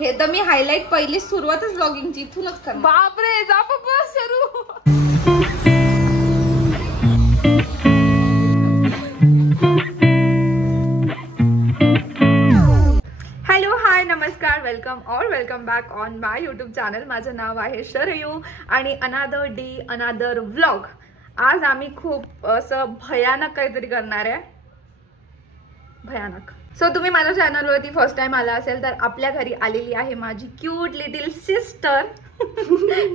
हे तर मी हायलाइट पहिली सुरुवातच ब्लॉगिंगची इथूनच कर. बापरे जा पप्पा सुरू. हॅलो हाय नमस्कार welcome back on my YouTube channel. माझं नाव आहे शरयू आणि अनादर डे अनादर व्लॉग. आज आम्ही खूप असं भयानक काहीतरी करणार आहे. भयानक. सो तुम्ही माझ्या चॅनलवरती फर्स्ट टाइम आला असेल तर आपल्या घरी आलेली आहे माझी क्यूट लिटिल सिस्टर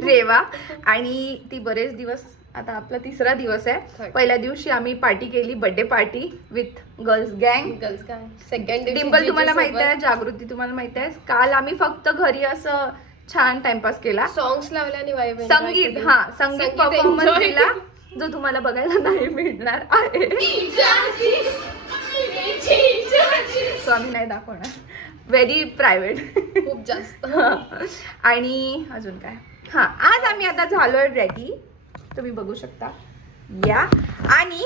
रेवा. आणि ती बरेच दिवस, आता आपला 3रा दिवस आहे. पहिल्या दिवशी आम्ही पार्टी केली, बर्थडे पार्टी विथ गर्ल्स गँग. सेकंड डिंपल तुम्हाला माहिती आहे, जागृती तुम्हाला माहिती आहे. काल आम्ही फक्त घरी असं छान टाइमपास केला, सॉंग्स लावले आणि वाईब संगीत परफॉर्मन्स केला, जो तुम्हाला बघायला नाही मिळणार आहे. तो आम्ही नाही दाखवणार, व्हेरी प्रायव्हेट, खूप जास्त. आणि अजून काय, हा आज आम्ही आता झालोय रेडी, तुम्ही बघू शकता या. आणि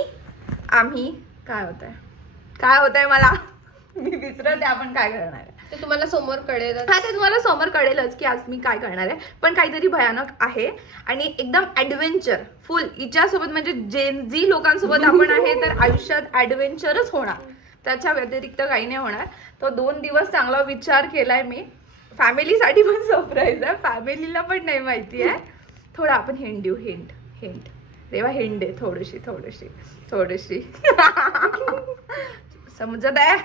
आम्ही काय होतंय मला मी विसरते आपण काय करणार आहे. ते तुम्हाला समोर कळेल. हा, ते तुम्हाला समोर कळेलच की आज मी काय करणार आहे. पण काहीतरी भयानक आहे आणि एकदम ऍडव्हेंचर फुल. हिच्यासोबत म्हणजे जी लोकांसोबत आपण आहे तर आयुष्यात ऍडव्हेंचरच होणार, त्याच्या व्यतिरिक्त काही नाही होणार. तो 2 दिवस चांगला विचार केलाय मी. फॅमिलीसाठी पण सरप्राईज आहे, फॅमिलीला पण नाही माहिती आहे. थोडा आपण हिंट देऊ. हिंट रेवा, हिंट दे थोडीशी समजत आहे.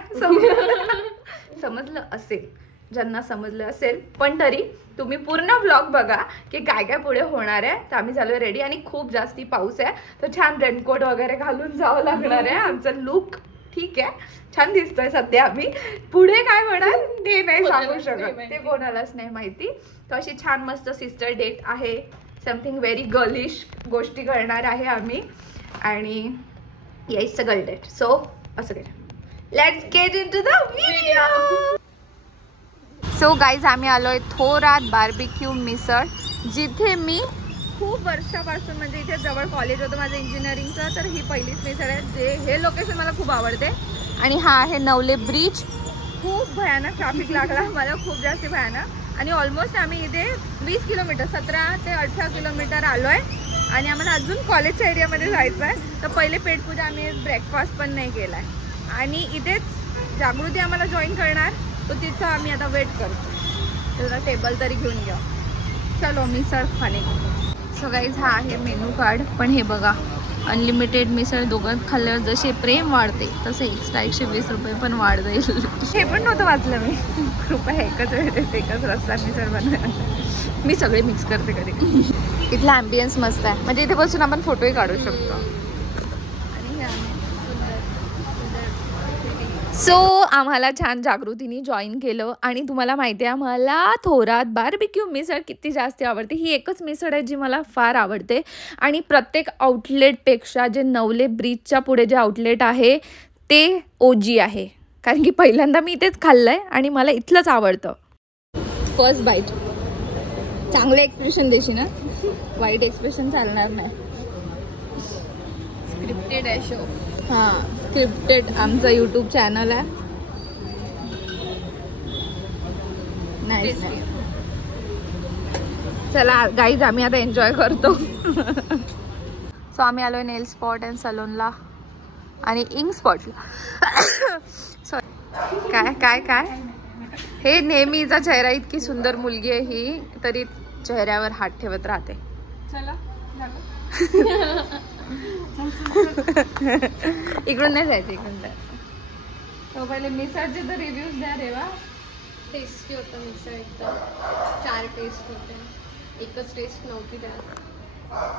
समजलं असेल, ज्यांना समजलं असेल, पण तरी तुम्ही पूर्ण व्लॉग बघा की काय काय पुढे होणार आहे. तर आम्ही झालोय रेडी आणि खूप जास्ती पाऊस आहे, तर छान रेनकोट वगैरे घालून जावं लागणार आहे. आमचं लुक ठीक आहे, छान दिसतोय सध्या. आम्ही पुढे काय होणार ते नाही सांगू शकत, ते कोणालाच नाही माहिती. तर अशी छान मस्त सिस्टर डेट आहे, समथिंग व्हेरी गर्लिश गोष्टी करणार आहे आम्ही. आणि it's a girl date. So असं काय, let's get into the video. So guys, आम्ही आलोय थोरात बार्बिक्यू मिसळ, जिथे मी खूप वर्षापासून, म्हणजे इथे जवळ कॉलेज होतं माझं इंजिनिअरिंगचं, तर ही पहिलीच मिसळ आहे. हे लोकेशन मला खूप आवडते. आणि हा आहे नवले ब्रिज. खूप भयानक ट्रॅफिक लागला मला, खूप जास्त भयानक. आणि ऑलमोस्ट आम्ही इथे 20 किलोमीटर 17 ते 18 किलोमीटर आलोय आणि आम्हाला अजून कॉलेजच्या एरियामध्ये जायचं आहे. तर पहिले पेटपूजा, आम्ही ब्रेकफास्ट पण नाही केलाय. आणि इथेच जागृती आम्हाला जॉईन करणार, तो तिथं आम्ही आता वेट करतो. तेवढा टेबल तरी घेऊन घ्या. चलो मिसळ खाणे. सो गाईज, हा आहे मेनू कार्ड. पण हे बघा, अनलिमिटेड मिसळ दोघांत खाल्ल्यावर जसे प्रेम वाढते तसे एक्स्ट्रा 120 रुपये पण वाढ जाईल. हे पण नव्हतं वाचलं मी. कृपया एकच वेळेस एकच रस्ता मिसळ बनवायला. मी सगळे मिक्स करते कधी. इथला ॲम्बियन्स मस्त आहे, म्हणजे इथे बसून आपण फोटोही काढू शकतो. सो आम्हाला छान जागृतीने जॉईन केलं. आणि तुम्हाला माहिती आहे आम्हाला थोरात बार्बिक्यू मिसळ किती जास्त आवडते. ही एकच मिसळ आहे जी मला फार आवडते. आणि प्रत्येक आउटलेटपेक्षा जे नवले ब्रिजच्या पुढे जे आउटलेट आहे ते ओजी आहे, कारण की पहिल्यांदा मी इथेच खाल्लं आहे आणि मला इथलंच आवडतं. First bite. चांगलं एक्सप्रेशन देशी ना, वाईट एक्सप्रेशन चालणार नाही. स्क्रिप्टेड आहे शो. हां, स्क्रिप्टेड आमचा यूट्यूब चॅनल आहे. नाही, चला गाईज, आम्ही आता एन्जॉय करतो. सो आम्ही आलोय नेल स्पॉट अँड सलूनला आणि इंक स्पॉटला. सॉरी, काय काय काय हे नेहमीचा चेहरा. इतकी सुंदर मुलगी आहे ही, तरी चेहऱ्यावर हात ठेवत राहते. चला इकडून नाही जायचं, इकडून जायचं. तो पहिले मिसळचे तर रिव्ह्यूज द्या रेवा. टेस्टी होतं मिसळ एकदम. 4 टेस्ट होते, एकच टेस्ट नव्हती त्यात.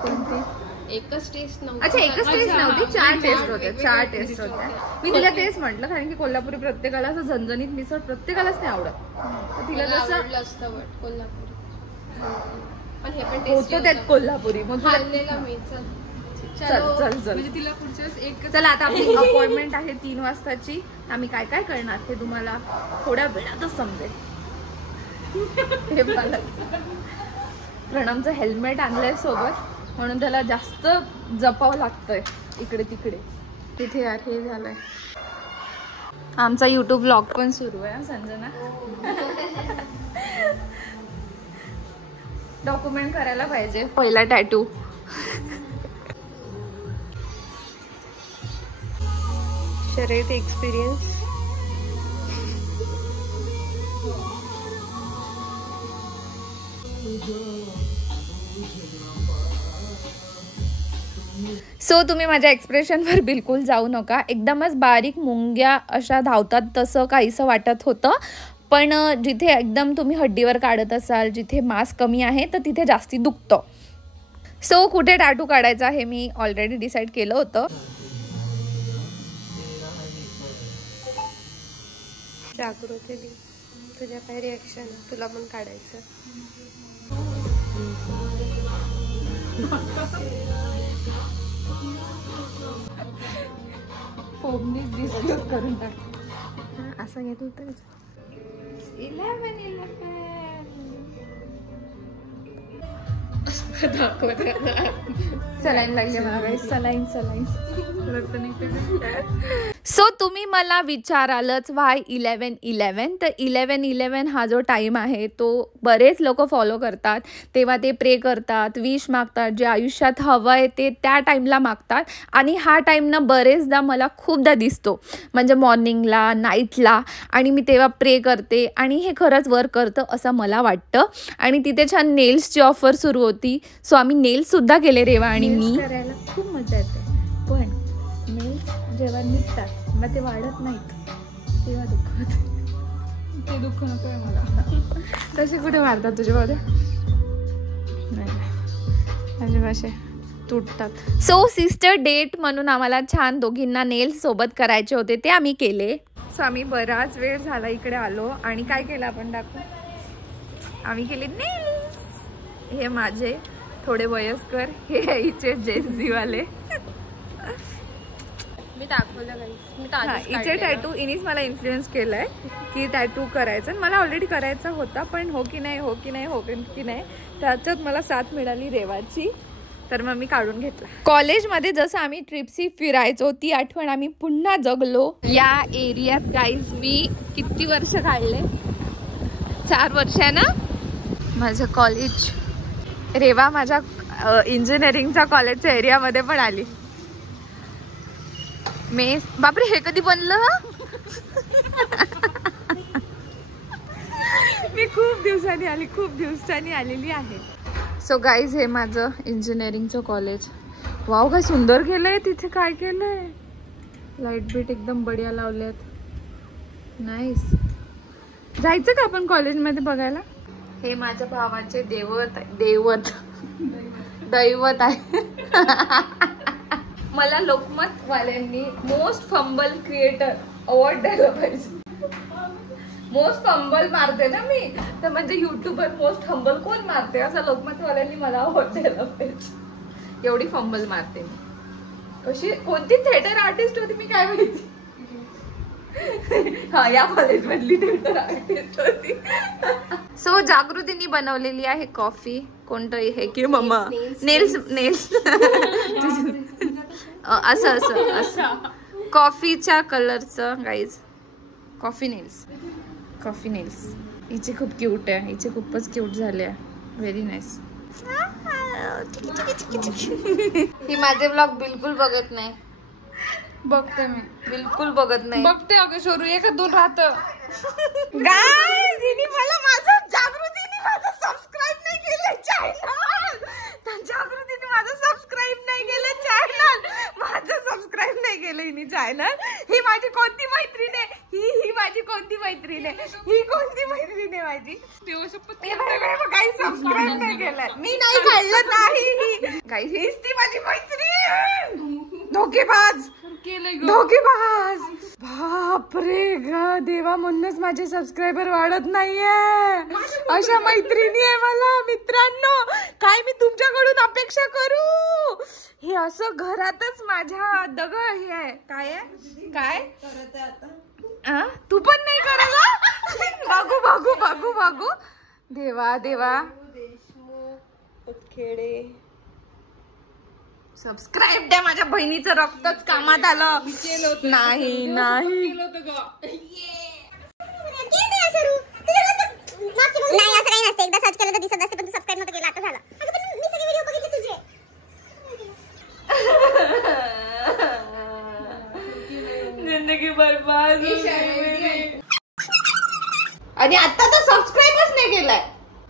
कोणती? एकच टेस्ट नव्हती. अच्छा, एकच टेस्ट नव्हती, 4 टेस्ट होते. 4 टेस्ट होत्या. मी तिला तेच म्हटलं, कारण की कोल्हापुरी प्रत्येकाला असं झणझणीत मिसळ प्रत्येकालाच नाही आवडत. तर तिला जसं आवडलं असतं कोल्हापुरी, पण हे पण होतं त्यात कोल्हापुरी. मग खाल्लेला मी. चल तिला पुढच्या चला, आता आपली अपॉइंटमेंट आहे 3 वाजताची. आम्ही काय काय करणार ते तुम्हाला थोड्या वेळातच समजेल. हे बघा, प्रणमचं हेल्मेट आणलंय सोबत, म्हणून त्याला जास्त जपावं लागतंय इकडे तिकडे. तिथे यार हे झालंय. आमचा यूट्यूब ब्लॉग पण सुरू आहे संजना. डॉक्युमेंट करायला पाहिजे पहिला टॅटू. शर्यत एक्सपिरियन्स. सो तुम्ही माझ्या एक्सप्रेशनवर बिलकुल जाऊ नका. एकदमच बारीक मुंग्या अशा धावतात तसं काहीसं वाटत होतं, पण जिथे एकदम तुम्ही हड्डीवर काढत असाल, जिथे मांस कमी आहे तर तिथे जास्ती दुखतं. सो कुठे टॅटू काढायचा हे मी ऑलरेडी डिसाईड केलं होतं. जागृती दी, तुझ्या काय रिॲक्शन? तुला पण काढायचं? करून टाक. असं घेतलं तर 11 सलाईन लागले मला. सलाईन रक्त नाही. सो तुम्ही मला विचारालच वाय 11-11. तर 11-11 हा जो टाईम आहे तो बरेच लोक फॉलो करतात. तेव्हा ते प्रे करतात, विश मागतात, जे आयुष्यात हवं आहे ते त्या टाईमला मागतात. आणि हा टाईम ना बरेचदा मला खूपदा दिसतो, म्हणजे मॉर्निंगला, नाईटला. आणि मी तेव्हा प्रे करते आणि हे खरंच वर्क करतं असं मला वाटतं. आणि तिथे छान नेल्सची ऑफर सुरू होती. सो आम्ही नेल्ससुद्धा केले रेवा आणि मी. करायला खूप मजा येते, पण नेल्स जेव्हा निघतात मग ते वाढत नाहीत तेव्हा दुखत. ते दुःख नको आहे मला. तसे कुठे वाढतात तुझ्यामध्ये? नाही, माझे भाषे तुटतात. सो सिस्टर डेट म्हणून आम्हाला छान दोघींना नेल्स सोबत करायचे होते, ते आम्ही केले. सो आम्ही बराच वेळ झाला इकडे आलो आणि काय केलं आपण दाखवू. आम्ही केले नेल्स. हे माझे थोडे वयस्कर, हे हिचे जेन्झीवाले. मी दाखवलं हिचे टॅटू इनीच मला इन्फ्लुएन्स केलाय की टॅटू करायचं. मला ऑलरेडी करायचा होता, पण हो की नाही त्याच्यात मला साथ मिळाली रेवाची, तर मग मी काढून घेतला. कॉलेजमध्ये जसं आम्ही ट्रिप्सी फिरायचो ती आठवण आम्ही पुन्हा जगलो. या एरियात गाईज मी किती वर्ष काढले? 4 वर्ष ना. माझं कॉलेज, रेवा माझ्या इंजिनिअरिंगच्या कॉलेजच्या एरियामध्ये पण आली. मेस, बापरे हे कधी बनलं? मी खूप दिवसांनी आलेली आहे. सो गाईज हे माझं इंजिनिअरिंगचं कॉलेज. वाव काय सुंदर केलंय. तिथे काय केलंय, लाईट बीट एकदम बढिया लावल्यात. नाईस. जायचं का आपण कॉलेजमध्ये बघायला? हे माझ्या भावाचे दैवत आहे. मला लोकमत वाल्यांनी मोस्ट फंबल क्रिएटर अवॉर्ड द्यायला पाहिजे. मोस्ट फंबल मारते ना मी, तर म्हणजे युट्यूबर मोस्ट फंबल कोण मारते असं लोकमत वाल्यांनी मला अवॉर्ड द्यायला पाहिजे. एवढी फंबल मारते मी. कशी, कोणती थिएटर आर्टिस्ट होती मी काय माहिती. हा, या कॉलेज मधली थिएटर आर्टिस्ट होती. सो जागृतीने बनवलेली आहे कॉफी. कोणतं हे की मम्मा नेल्स असं कॉफीच्या कलरचं गाईज. Coffee nails. हिचे खूप क्यूट आहे. हिचे खूपच क्यूट झाले आहे. Very nice. ही माझे ब्लॉग बिलकुल बघत नाही. बघते मी, बिलकुल बघत नाही. बघते अगं शोरू, 1-2 राहत. जागृतीने माझं सबस्क्राईब नाही केलं चॅनल. जागृतीने माझं सबस्क्राईब नाही केलं हिने चॅनल. ही माझी कोणती मैत्रीण आहे? ही माझी कोणती मैत्रीण आहे? ही कोणती मैत्रीण आहे माझी? काही सबस्क्राईब नाही केलं. मी नाही काढलं नाही. काही हीच ती माझी मैत्रीण. धोकेबाज. बापरे ग देवा, म्हणूनच माझे सबस्क्रायबर वाढत नाहीये. अशा मैत्रिणी आहे मला. मित्रांनो, काय मी तुमच्याकडून अपेक्षा करू? हे असं घरातच माझ्या दग हे आहे. काय तू पण नाही करायला? बघू. देवा खेडे. सबस्क्राईब द्या. माझ्या बहिणीचं रक्तच कामात आलं. नाही असं काही नसते. एकदा सर्च केलं तर दिसत असते, पण तू सबस्क्राईब नव्हतं केलं. आता काय केलंय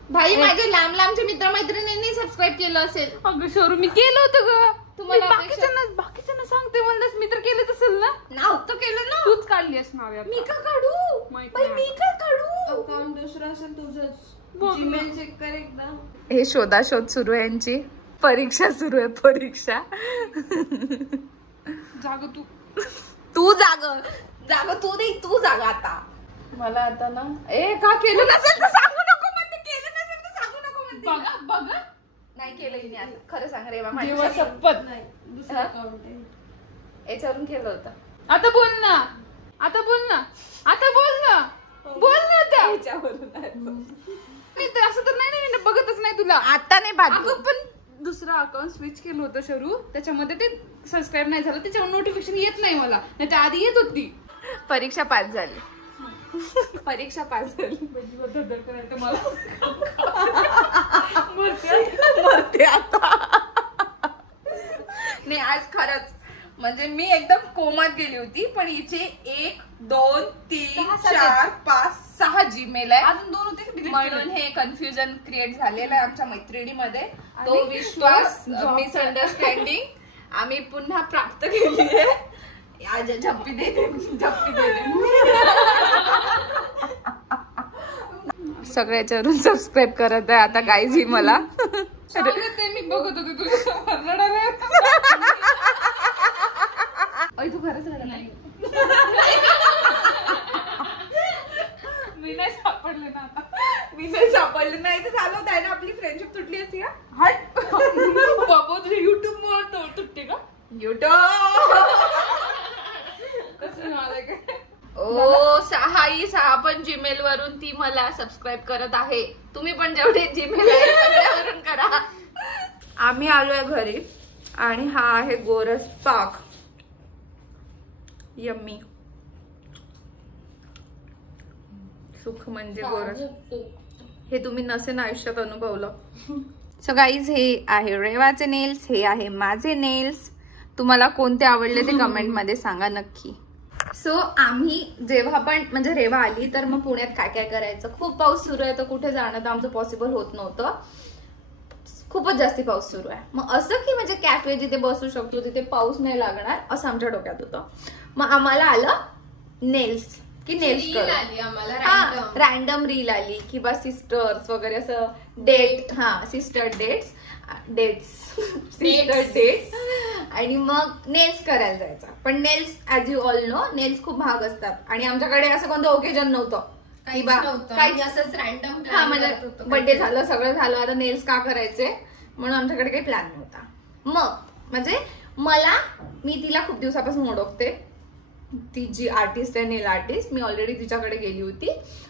भाई? माझे लांब लांबचे मित्रमैत्रिणींनी सबस्क्राईब केलं असेल. अगं शोरू मी केलं होतं ग. तुम्हाला बाकीच्यांना सांगते म्हणलंस, मित्र केलंच असेल ना. नव्हतं केलं ना. तूच काढली असणार. मी का काढू? मी का काढू? अकाउंट दुसरं असेल तुझंच. जीमेल चेक कर एकदा. हे शोधाशोध सुरू आहे यांची. परीक्षा सुरू आहे, परीक्षा. जाग तू जाग तू नाही, तू जाग आता. मला आता ना का केलं नसेल तर सांगू नको म्हणते, केलं नसेल तर सांगू नको म्हणते. बघा नाही केलं हिने आता. खरं सांग रे देवा शपथ. नाही, दुसरं अकाउंट आहे. याच्यावरून केलं होतं. आता बोल ना आता. मी तर असं तर नाही मी बघतच नाही तुला. आता नाही पाहत. अगं पण दुसरं अकाउंट स्विच केलं होतं शरू, त्याच्यामध्ये ते सबस्क्राईब नाही झालं, त्याच्यावर नोटिफिकेशन येत नाही मला, नाही त्या आधी येत होती. परीक्षा पास झाली. परीक्षा पास झाली. मला मरते आता. नाही आज खरंच म्हणजे मी एकदम कोमात गेली होती. पण हिचे 1 2 3 4 5 6 जीमेल आहे. अजून 2 होते म्हणून हे कन्फ्युजन क्रिएट झालेलं आहे आमच्या मैत्रिणीमध्ये. तो विश्वास मिसअंडरस्टँडिंग आम्ही पुन्हा प्राप्त केली आहे. आज झप्पी दे. सगळ्याच्यावरून सबस्क्राईब करत आहे आता गाईज ही मला. ते मी बघत होते तुझ्या. तू खरंच रडत नाही. मी नाही सापडले ना आता. मी नाही सापडले नाही तर झालं होतं ना, आपली फ्रेंडशिप तुटली असती का? हट बाबा तुझ्या युट्यूब मुळे तुटते का? युट्यूब कसं झालं काय? ओ 6 पण जीमेल वरून ती मला सबस्क्राईब करत आहे. तुम्ही पण जेवढे जीमेल आहे सगळ्यावरून करा. आम्ही आलोय घरी आणि हा आहे गोरस पाक. यम्मी. सुख म्हणजे गोरस. हे तुम्ही नसेल आयुष्यात अनुभवलं. सो गाईज हे आहे रेवाचे नेल्स, हे आहे माझे नेल्स. तुम्हाला कोणते आवडले ते कमेंट मध्ये सांगा नक्की. सो आम्ही जेव्हा पण म्हणजे रेवा आली तर मग पुण्यात काय काय करायचं. खूप पाऊस सुरू आहे तर कुठे जाणं तर आमचं पॉसिबल होत नव्हतं. खूपच जास्ती पाऊस सुरू आहे. मग असं की म्हणजे कॅफे जिथे बसू शकतो तिथे पाऊस नाही लागणार असं आमच्या डोक्यात होतं. मग आम्हाला आलं नेल्स की नेल्स आली आम्हाला हा रॅन्डम रील आली की बा सिस्टर्स वगैरे असं डेट. सिस्टर डेट्स आणि मग नेल्स करायला जायचा. पण nails as you all know nails खूप महाग असतात आणि आमच्याकडे असं कोणतं ओकेजन नव्हतं. काही असंच रॅन्डम. म्हणजे बर्थडे झालं सगळं झालं आता नेल्स का करायचे म्हणून आमच्याकडे काही प्लॅन नव्हता. मग म्हणजे मी तिला खूप दिवसापासून ओळखते. ती जी आर्टिस्ट आहे नेल आर्टिस्ट, मी ऑलरेडी तिच्याकडे गेली होती.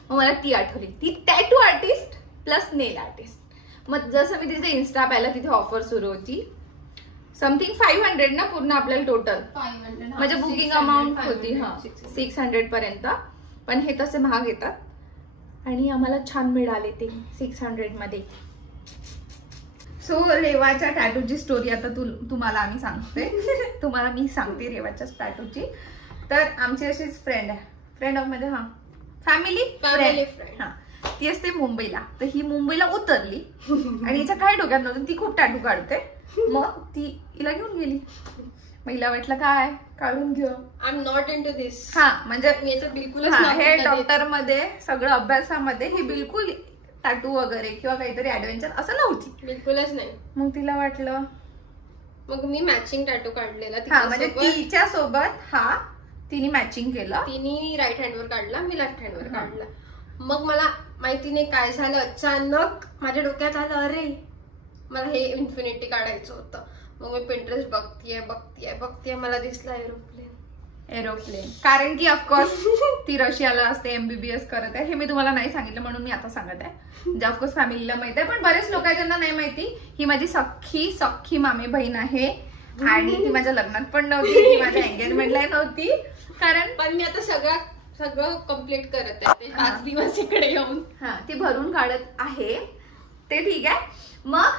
मग मला ती आठवली. ती टॅटू आर्टिस्ट प्लस नेल आर्टिस्ट. मग जसं मी तिथे इन्स्टा पाहिलं तिथे ऑफर सुरू होती. समथिंग 500 ना पूर्ण आपल्याला टोटल म्हणजे बुकिंग अमाऊंट होती 600 पर्यंत. पण हे तसे महाग येतात आणि आम्हाला छान मिळाले ते 600 मध्ये. सो रेवाच्या टॅटूची स्टोरी आता तुम्हाला आम्ही सांगते. तुम्हाला मी सांगते रेवाच्या टॅटूची. तर आमची अशीच फ्रेंड आहे. फ्रेंड ऑफ म्हणजे फॅमिली फ्रेंड. ती असते मुंबईला. तर ही मुंबईला उतरली आणि हिच्या काय डोक्यात नव्हतं ती खूप टॅटू काढते. मग ती हिला घेऊन गेली. महिला वाटलं काय काढून घेऊ. I am not into this. म्हणजे बिलकुलच हे डॉक्टर मध्ये सगळं अभ्यासामध्ये ही बिलकुल टॅटू वगैरे किंवा काहीतरी ऍडव्हेंचर असं नव्हती. बिलकुलच नाही. मग तिला वाटलं मग मी मॅचिंग टॅटू काढलेला. म्हणजे तिच्या सोबत तिने मॅचिंग केलं. तिने राईट हँडवर काढला, मी लेफ्ट हँडवर काढला. मग मला माहिती नाही काय झालं अचानक माझ्या डोक्यात आलं अरे मला हे इन्फिनिटी काढायचं होतं. मग मी पिंटरेस्ट बघतीये मला दिसला एरोप्लेन. कारण की ऑफकोर्स ती रशियाला असते, MBBS करत आहे. हे मी तुम्हाला नाही सांगितलं म्हणून मी आता सांगत आहे. म्हणजे ऑफकोर्स फॅमिलीला माहिती आहे पण बरेच लोक आहेत ज्यांना नाही माहिती. ही माझी सख्खी मामी बहीण आहे आणि ती माझ्या लग्नात पण नव्हती, ती माझ्या एंगेजमेंटला नव्हती. कारण पण मी आता सगळं कम्प्लीट करत आहे 5 दिवस इकडे येऊन. ती भरून काढत आहे ते ठीक आहे. मग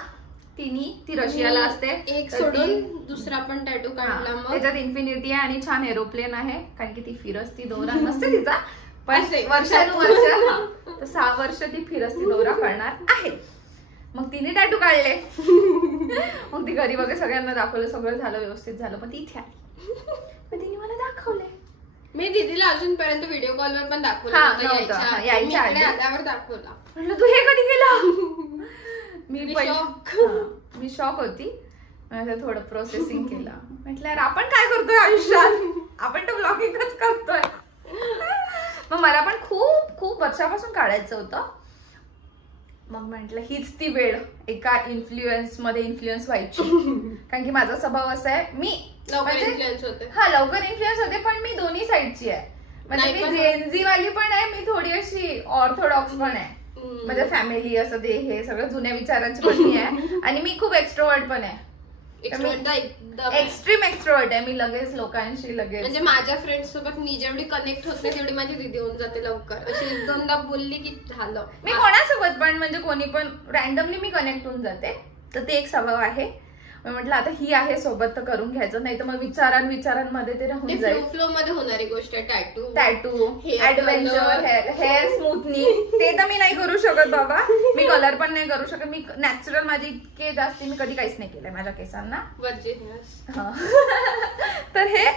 ती रशियाला असते. एक सोडून दुसरा पण टॅटू काढला. मग त्याच्यात इन्फिनिटी आहे आणि छान एरोप्लेन आहे कारण की ती फिरस्ती दौरान नसते तिचा. पण असे. वर्षानुवर्ष तर 6 वर्ष ती फिरस्ती दौरा करणार आहे. मग तिने टॅटू काढले. मग ती घरी वगैरे सगळ्यांना दाखवलं, सगळं झालं, व्यवस्थित झालं. पण ती इथे आली, मग तिने मला दाखवले. मी दीदीला अजूनपर्यंत व्हिडिओ कॉलवर पण दाखवलं हा, नव्हतं, नव्हतं. हा, मी यायच्या इकडे आधी. आल्यावर दाखवला. म्हटलं तू हे कधी केलं? मी मी पहिले- shock. हा, मी शॉक होती. माझं थोडं प्रोसेसिंग केलं. म्हटलं यार आपण काय करतोय आयुष्यात, आपण तर ब्लॉगिंगच करतोय. मग मला पण खूप खूप वर्षापासून काढायचं होतं. मग म्हटलं हीच ती वेळ एका इन्फ्लुएन्स मध्ये इन्फ्लुएन्स व्हायची. कारण की माझा स्वभाव असा आहे, मी लवकर इन्फ्लुएन्स होते. हा लवकर इन्फ्लुएन्स होते, पण मी दोन्ही साईडची आहे. म्हणजे नाही, मी पण- जेनझी वाली पण आहे, मी थोडी अशी ऑर्थोडॉक्स पण आहे. म्हणजे फॅमिली असं ते हे सगळं जुन्या विचारांची पण मी आहे. आणि मी खूप एक्स्ट्रोवर्ट पण आहे. एक्स्ट्रीम एक्स्ट्रोवर्ट आहे मी. लगेच लोकांशी लगेच म्हणजे माझ्या फ्रेंड सोबत मी जेवढी कनेक्ट होत नाही तेवढी माझी दीदी होऊन जाते लवकर. अशी 1-2दा बोलली की झालं. मी कोणासोबत पण म्हणजे कोणी पण रॅन्डमली मी कनेक्ट होऊन जाते. तर ते एक स्वभाव आहे. म्हटलं आता ही आहे सोबत तर करून घ्यायचं, नाही तर मग विचारांमध्ये ते राहून जाईल. फ्लो मध्ये होणारी गोष्ट आहे tattoo, Hair adventure, color. Hair smoothening ते तर मी नाही करू शकत बाबा. मी कलर पण नाही करू शकत. मी नॅचरल माझी इतके जास्ती मी कधी काहीच नाही केलंय माझ्या केसांना. हा. तर हे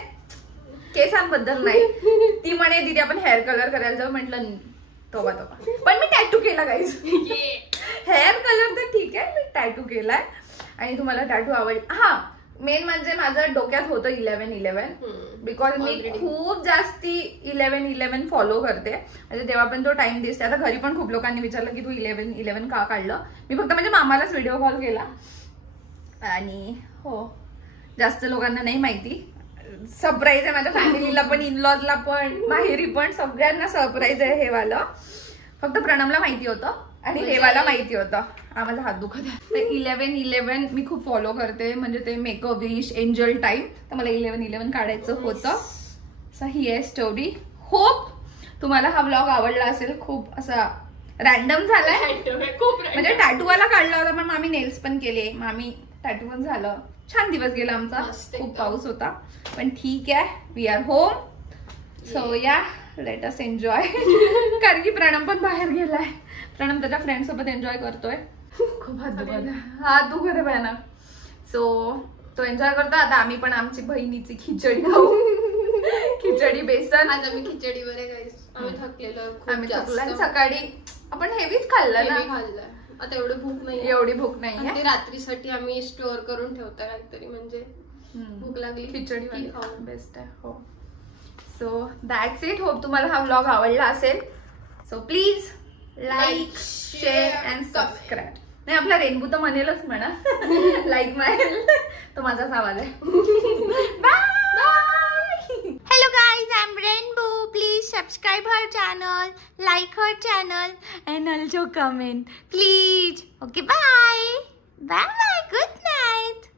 केसांबद्दल नाही. ती म्हणे दीदी आपण हेअर कलर करायला जाऊ. म्हटलं तोबा पण मी टॅटू केला काहीच. हेअर कलर तर ठीक आहे, मी टॅटू केलाय. आणि तुम्हाला टॅटू आवड. हा, मेन म्हणजे माझं डोक्यात होतं 11-11 बिकॉज मी खूप जास्ती 11-11 फॉलो करते. म्हणजे तेव्हा पण तो टाइम दिसते. आता घरी पण खूप लोकांनी विचारलं की तू 11-11 का काढलं. मी फक्त म्हणजे मामालाच व्हिडिओ कॉल केला. आणि हो, जास्त लोकांना नाही माहिती. सरप्राईज आहे माझ्या फॅमिलीला पण, इनलॉजला पण, माहेरी पण, सगळ्यांना सरप्राईज आहे हे वाला. फक्त प्रणमला माहिती होतं आणि हेवाला माहिती होतं. माझा हात दुखत आहे. तर 11-11 मी खूप फॉलो करते. म्हणजे ते मेकअप विश एंजल टाइम. तर मला 11-11 काढायचं होतं. सो ही आहे स्टोरी. होप तुम्हाला हा व्लॉग आवडला असेल. खूप असा रॅन्डम झालाय. खूप म्हणजे टॅटूवाला काढला होता, पण मामी नेल्स पण केले, मामी टॅटू पण झालं. छान दिवस गेला आमचा. खूप पाऊस होता, पण ठीक आहे. We are home. सो या लेट अस एन्जॉय. कारण की प्रणम पण बाहेर गेलाय. प्रणम त्याच्या फ्रेंड सोबत एन्जॉय करतोय. खूप हात दुखत आहे, हात दुखत आहे भयानक. सो तो एन्जॉय करतो. आता आम्ही पण आमची बहिणीची खिचडी खाऊ. खिचडी बेसन. आज आम्ही खिचडीवर आहे. आम्ही थकलेलो, आम्ही थकलो. सकाळी आपण हेवीच खाल्लं ना. खाल्लंय. आता एवढी भूक नाही, एवढी भूक नाही. ते रात्रीसाठी आम्ही स्टोअर करून ठेवतोय काहीतरी. म्हणजे भूक लागली खिचडी खाऊ. बेस्ट आहे. हो, सो दॅट्स इट. होप तुम्हाला हा व्लॉग आवडला असेल. So please like, share and subscribe. नाही, आपला रेनबू तर म्हणेलच म्हणा. लाईक म्हणेल, तो माझाच आवाज आहे. Bye. Hello guys, I'm Rainbow. Please subscribe her channel, like her channel, and also comment. Please. Okay, bye. Bye bye. Good night.